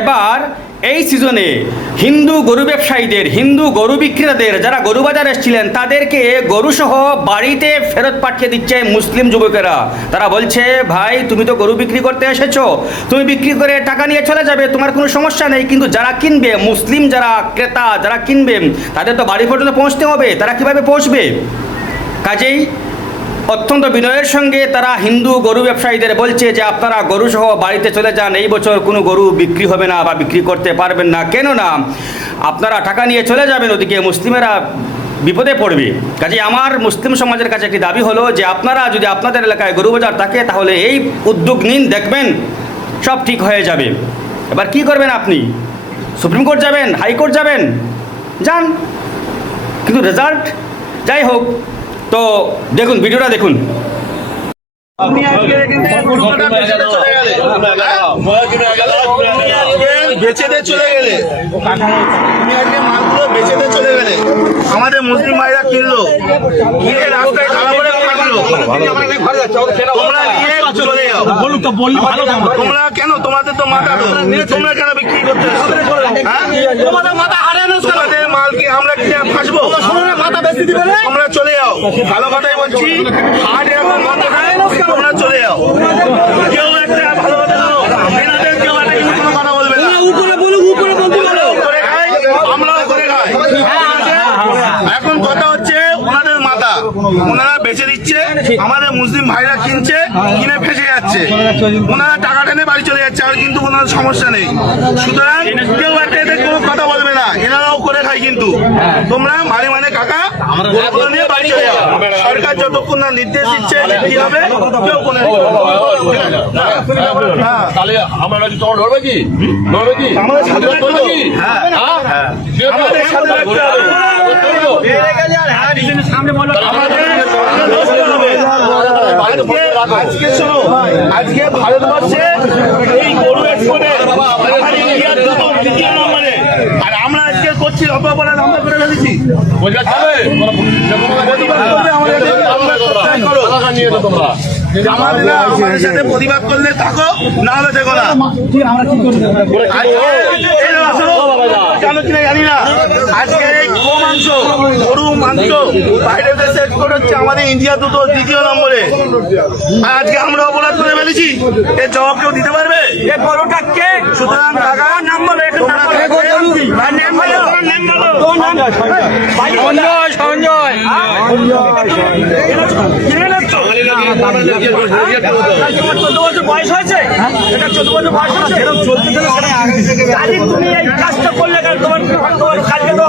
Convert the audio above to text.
এবার এই সিজনে হিন্দু গরু ব্যবসায়ীদের, হিন্দু গরু বিক্রেতাদের যারা গরু বাজার এসেছিলেন তাদেরকে গরুসহ বাড়িতে ফেরত পাঠিয়ে দিচ্ছে মুসলিম যুবকেরা। তারা বলছে, ভাই তুমি তো গরু বিক্রি করতে এসেছো, তুমি বিক্রি করে টাকা নিয়ে চলে যাবে, তোমার কোনো সমস্যা নেই, কিন্তু যারা কিনবে, মুসলিম যারা ক্রেতা যারা কিনবে, তাদের তো বাড়ি পর্যন্ত পৌঁছতে হবে, তারা কিভাবে পৌঁছবে? কাজেই অত্যন্ত বিনয়ের সঙ্গে তারা হিন্দু গরু ব্যবসায়ীদের বলছে যে আপনারা গরুসহ বাড়িতে চলে যান, এই বছর কোনো গরু বিক্রি হবে না বা বিক্রি করতে পারবেন না, কেননা আপনারা টাকা নিয়ে চলে যাবেন, ওদিকে মুসলিমেরা বিপদে পড়বে। কাজে আমার মুসলিম সমাজের কাছে একটি দাবি হলো যে আপনারা যদি আপনাদের এলাকায় গরু বাজার থাকে তাহলে এই উদ্যোগ নিন, দেখবেন সব ঠিক হয়ে যাবে। এবার কি করবেন আপনি? সুপ্রিম কোর্ট যাবেন, হাইকোর্ট যাবেন, যান, কিন্তু রেজাল্ট যাই হোক। তো দেখুন, ভিডিওটা দেখুন। আমাদের মুসলিম ভাইরা কিনলো, রাস্তায় তোমরা কেন, তোমাদের তো মাথা, তোমরা কেন বিক্রি করতে? তোমাদের মাল কি আমরা কিনে ফাঁসবো? তোমরা চলে যাও, ভালো কথাই বলছি, হাট এখন বন্ধ হয়, তোমরা চলে যাও। কেউ একটা ভালো কথা বলো, এনাদের কেউ একটা কোনো কথা বলবে না, আমরাও করে খাই। এখন কথা হচ্ছে ওনাদের মাথা, ওনারা বেচে দিচ্ছে, আমাদের মুসলিম ভাইরা কিনছে, কিনে ফেসে যাচ্ছে, ওনারা টাকা টেনে বাড়ি চলে যাচ্ছে, আর কিন্তু ওনার সমস্যা নেই। সুতরাং কেউ একটা এদের কোনো কথা বলবে না, এনারাও করে খায়। কিন্তু তোমরা মানে কাকা নিয়ে বাড়ি চলে যাও, সরকার যতক্ষণ না নির্দেশ দিচ্ছে কি হবে কেউ কোনো আমাদের সাথে আজকে শোনো, আজকে ভারতবর্ষে এই গরু এক্সপোর্টে দ্বিতীয় নম্বরে, আর আমরা আজকে করছি অপরাধ, আমরা করে ফেলেছি। আমাদের সাথে প্রতিবাদ করলে থাকো, না হলে দেখো না। কেন কিনা জানি না, আজকে গো মাংস, গরু মাংস বাইরের দেশে এক্সপোর্ট হচ্ছে, আমাদের ইন্ডিয়া দ্বিতীয় নম্বরে। আজকে আমরা অপরাধ করে ফেলেছি, এর জবাব কেউ দিতে পারবে? গরুটা কে? সুতরাং টাকা নাম বলো, সঞ্জয় 14 বছর বয়স হয়েছে, এটা 14 বছর বয়স হয়েছে, তুমি এই কাজটা করলে তোমার কালকে তো